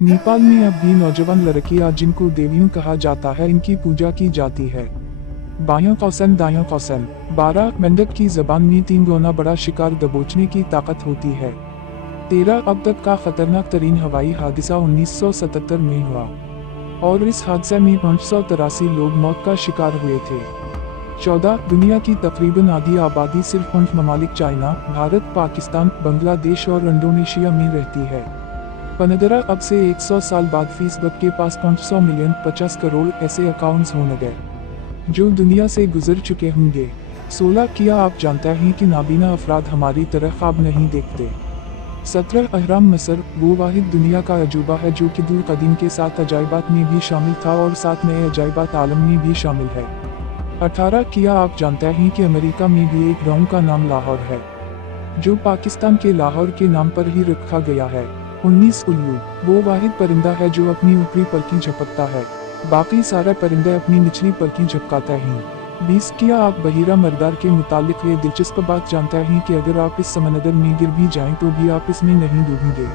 नेपाल में अब भी नौजवान लड़कियां जिनको देवियों कहा जाता है इनकी पूजा की जाती है। बायां कौसन दायां कौसन 12 मेंढक की जबान में 3 गुना बड़ा शिकार दबोचने की ताकत होती है। 13 अब तक का खतरनाक तरीन हवाई हादसा 1977 में हुआ और इस हादसे में 583 लोग मौत का शिकार हुए थे। 14 दुनिया की तकरीबन आधी आबादी सिर्फ 5 ममालिक चाइना, भारत, पाकिस्तान, बांग्लादेश और इंडोनेशिया में रहती है। 15 अब से 100 साल बाद फेसबुक के पास 500 मिलियन 50 करोड़ ऐसे अकाउंट्स होने गए जो दुनिया से गुजर चुके होंगे। 16 क्या आप जानते हैं कि नाबीना अफराद हमारी तरह ख्वाब नहीं देखते। 17 अहराम मिस्र वो वाहिद दुनिया का अजूबा है जो कि दूर कदीम के 7 अजायबात में भी शामिल था और 7 नए अजायबात आलम में भी शामिल है। 18 क्या आप जानते हैं कि अमेरिका में भी एक गाँव का नाम लाहौर है जो पाकिस्तान के लाहौर के नाम पर ही रखा गया है। 19 उल्लू वो वाहिद परिंदा है जो अपनी ऊपरी पलकी झपकता है, बाकी सारे परिंदे अपनी निचली पलकी झपकाते हैं। 20 क्या आप बहीरा मर्दार के मुतालिक ये दिलचस्प बात जानते हैं कि अगर आप इस समंदर में गिर भी जाएं तो भी आप इसमें नहीं डूबेंगे।